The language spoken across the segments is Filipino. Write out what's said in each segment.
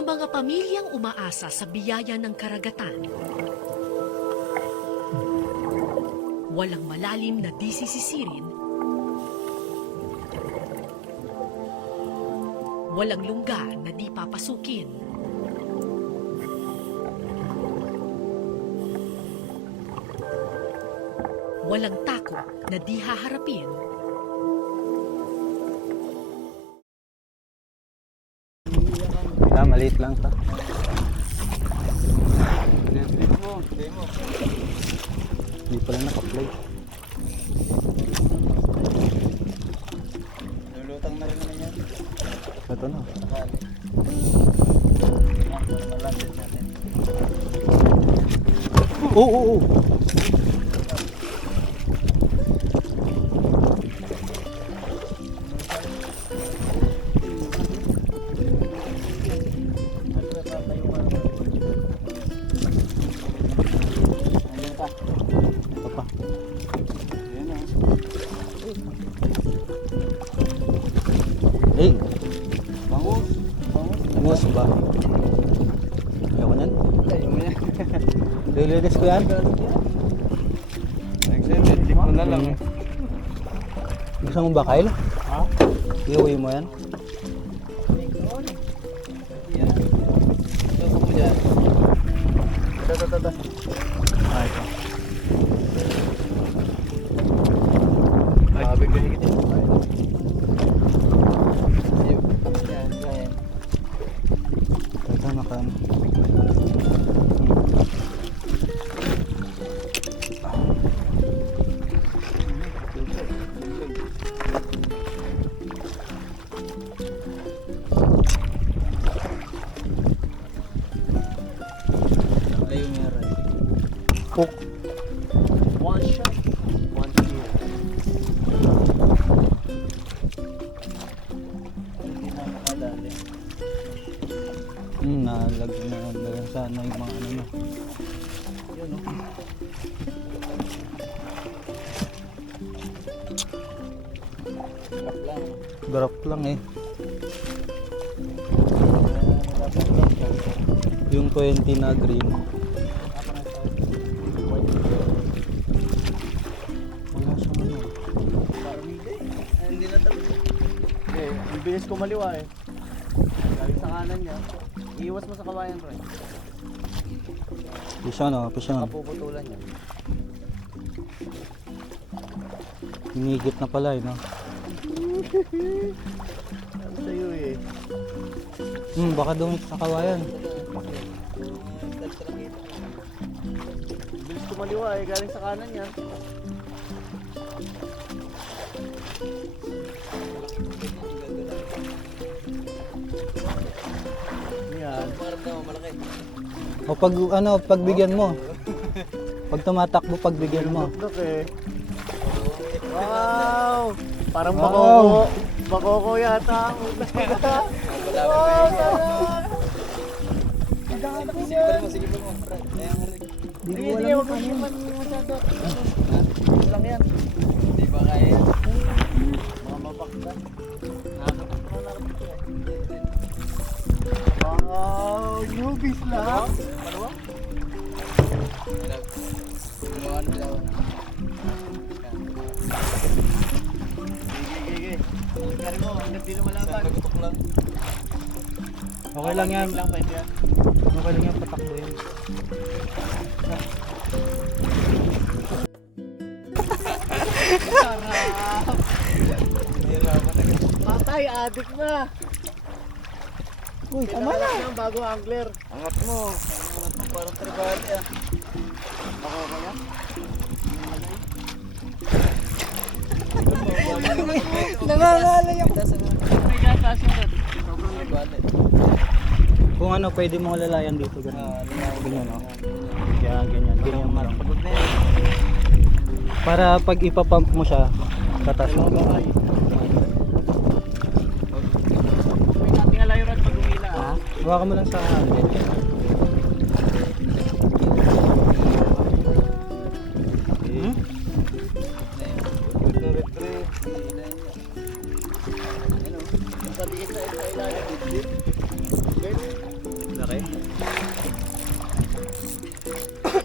Sa mga pamilyang umaasa sa biyaya ng karagatan, walang malalim na di sisisirin, walang lungga na di papasukin. Walang takot na di haharapin. Maliit lang ta. Hindi pala naka-play. Lulutang na rin naman yan. Ito na. Malandit natin. Oo. Eh, Bangus. bangus ba? Ayoko niyan. Ayaw mo yan. Lilinis ko yan. Extended, di ko na lang. Gusto mo ba, Kyle? Ha? Iuwi mo yan? Yan. Ito mo dyan. Ito. Ah, ito. Sabi ko higit ito. Yan. Ito, naka... Layo meron. Cook. One shot, one kill. Hindi na makadali. Nalagyan sana yung mga ano mo. Yun o. Sarap lang. Garap lang eh. Yung 20 na green. Wala siyang ano. Hindi na talaga. Okay, ang bilis ko maliwa eh. Galing sa kanan niya. Iiwas mo sa kawayan bro. Pisyon. Kapuputulan niya. Hinigit na pala eh, no? Ano sa'yo eh? Baka dumit sa kawayan. Ang bilis ko maliwa eh. Galing sa kanan niya. Yan. O pagbigyan mo. Pag tumatakbo, pagbigyan mo. Look eh. Wow! Parang Wow! Bakoko yata. Wow! Sige mo. Sige, wag mo siya masyado. Lang yan. Hindi ba kaya? Mga mabakta. Wow! Newbies lang. Maluwang? Bilawan. Gigi. Kari mo, hanggang di lumalaban. Nagutok lang. Okay lang yan. Lang, pwede yan. Okay lang yan, patakbo yan. Patay, adik na. Uy, tama Pinalak na. ng bagong angler. Angat mo. Parang tribali ah. Ako ba yan? Nangangalay ako. May gatas yung red. Sobrang tribali. Kung ano, pwede mo lalayan dito. Ganyan, no? Ganyan lang. Pagod na yan. Para pag ipapump mo siya, tatas mo. May nating alayo rin pag umila ah. Hawakan mo lang sa handle.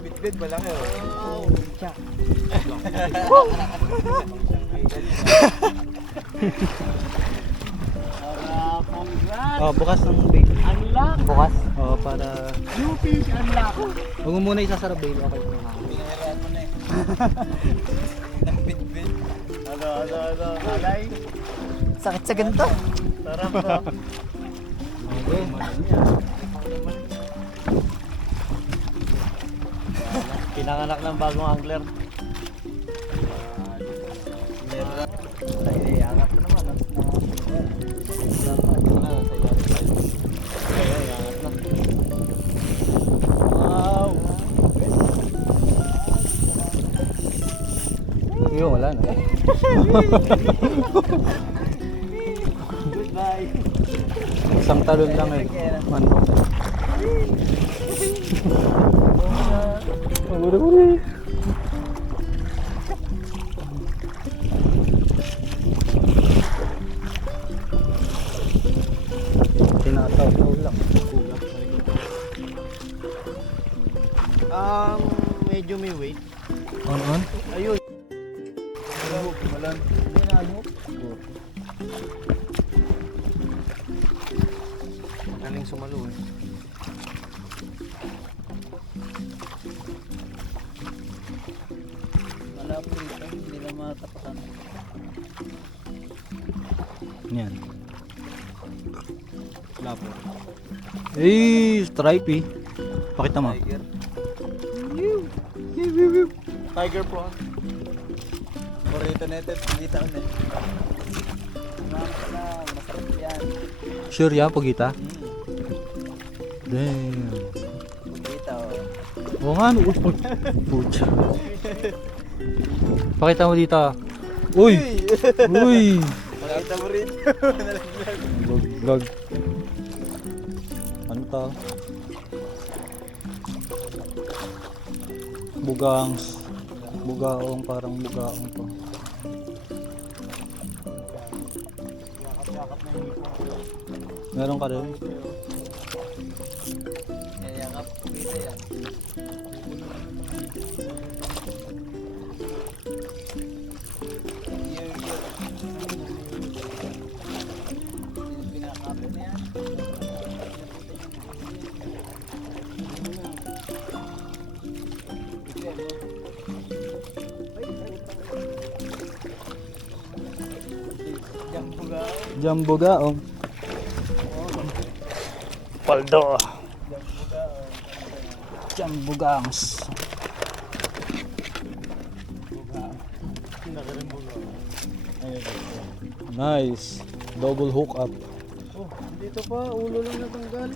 Bitbit, malaki oh. Congrats! Oh, bukas ng bail. Unlock! Bukas? Oo, para... New fish unlock! Huwag mo muna isasarap bail. Okay. Pinahirapan mo na eh. Ang bitbit. Ano, alay? Sakit sa ganito. Sarap to. Okay. Pinanganak ng bagong angler. Ay, angat na naman. Wow! Yung wala na. Goodbye! Isang talon lang eh. Manok. Uri. Tinataw lang. Medyo may weight. On. Ayun. Malan. Magaling sumalo eh. Malabo rito, hindi na matapakan. Yan. Lapo. Eh, stripey. Pakita mo. Tiger. Tiger prawn. Burrito natin, kita ko na. Masarap yan. Sure yan, pagita? Damn. Kita oh. Oo nga, no. Pucha. Pakita mo dito. Uy! Uy! Makita mo rin. Vlog. Ano to? Bugangs. Bugaong, parang bugaong to. Meron ka rin? Yakap, kita yan. Pinakapit na yan. Jambugaong. Paldo. Jambugangs. Nice. Double hook up. Oh, dito pa, ulo lang natanggal.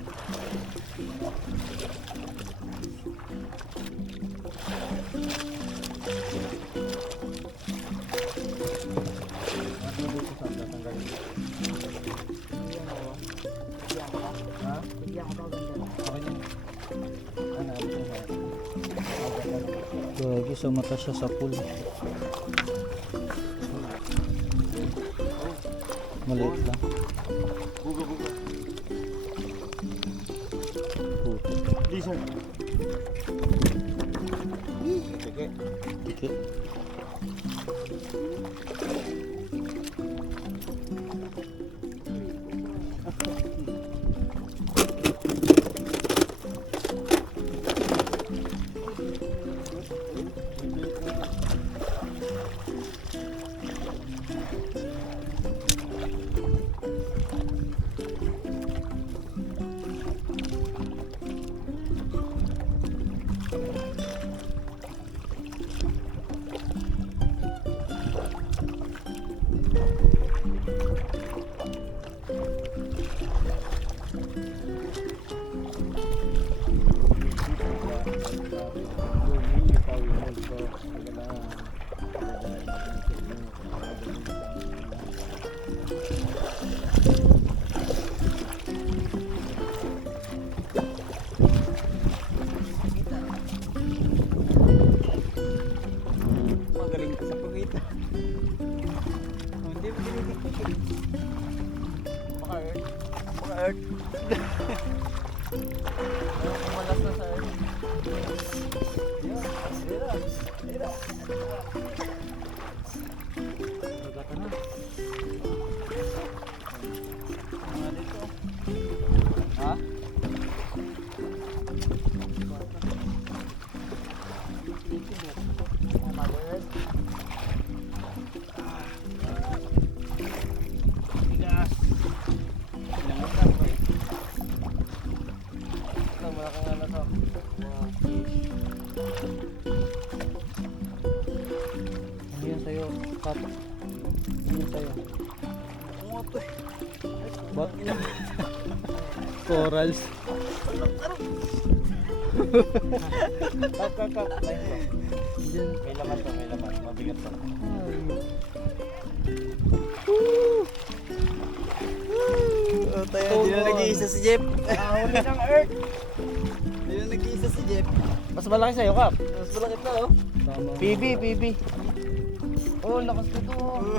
Gagi, sa mata siya sa pool. Maliit lang. Buga. Puti. Lisa. Sige. Dikit. Magaling ka sa pagkita. Hindi mo dinidikit. Baka earth. Malas na sa earth. Kap. Ano tayo? Bot? Corals. Kap. Line lang. May laman to, may laman. Mabigat to. Tayo, hindi na nag-iisa si Jeff. Huli ng Earth. Hindi na nag-iisa si Jeff. Mas malaki sa'yo, Kap. Mas malaki na, oh. Tama. PB. Oh, lakas nito. Oh.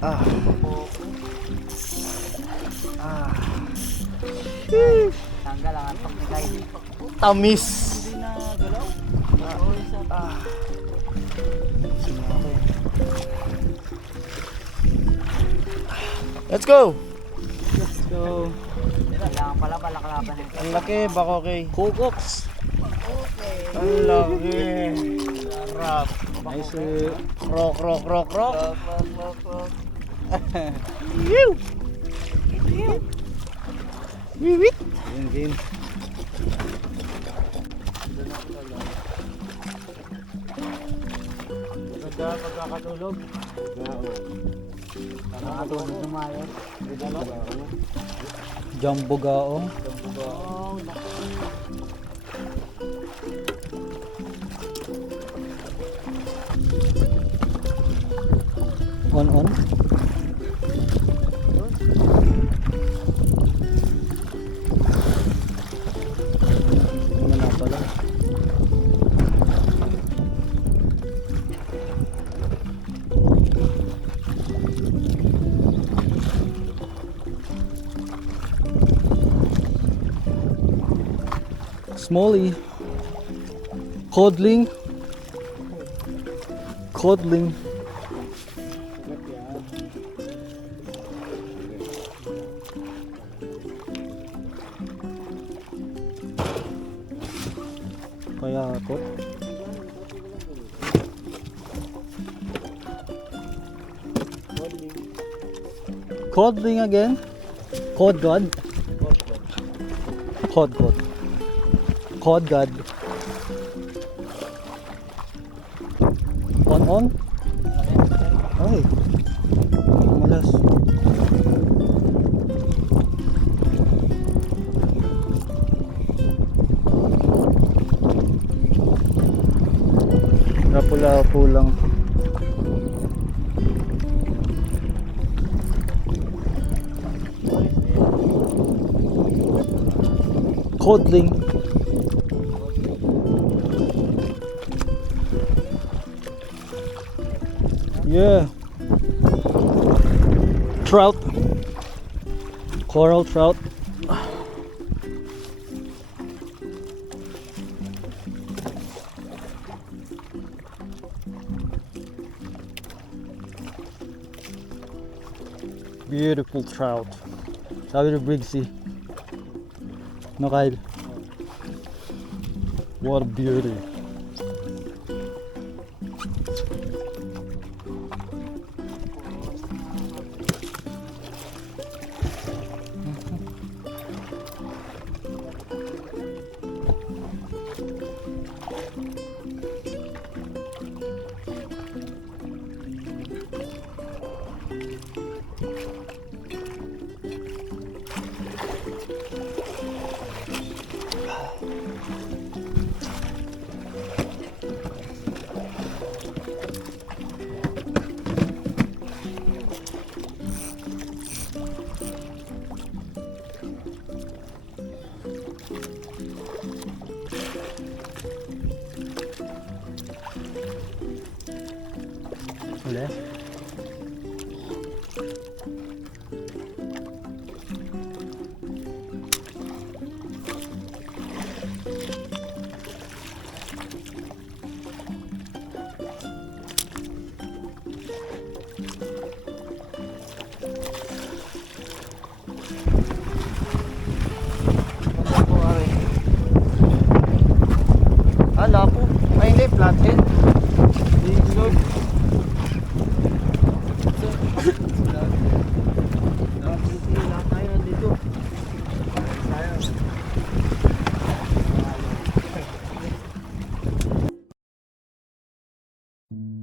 Ah. Tanggal ang antok ni Kai. Tamis. Hindi na galaw. Ah. Let's go. Let's go. Kailangan pala palaklaban ng Ang laki, bako okay. Cocox. Ang laki. Sarap. Nice. Krok. Wiwit. Yung game. Maganda pagkakatulog. nakatulog lumayan. Jumbo gaong. On. Ano na pala? Smallie. Codling. Kaya ako. Codling again? Cod God? Cod God. On? Ay. Malas. Napula-po lang. Codling. Yeah. Trout. Coral trout. Beautiful trout. Sabi ni Briggsy. No, Kyle? What a beauty. Huli. Lapo. Ay, hindi, flathead. yan.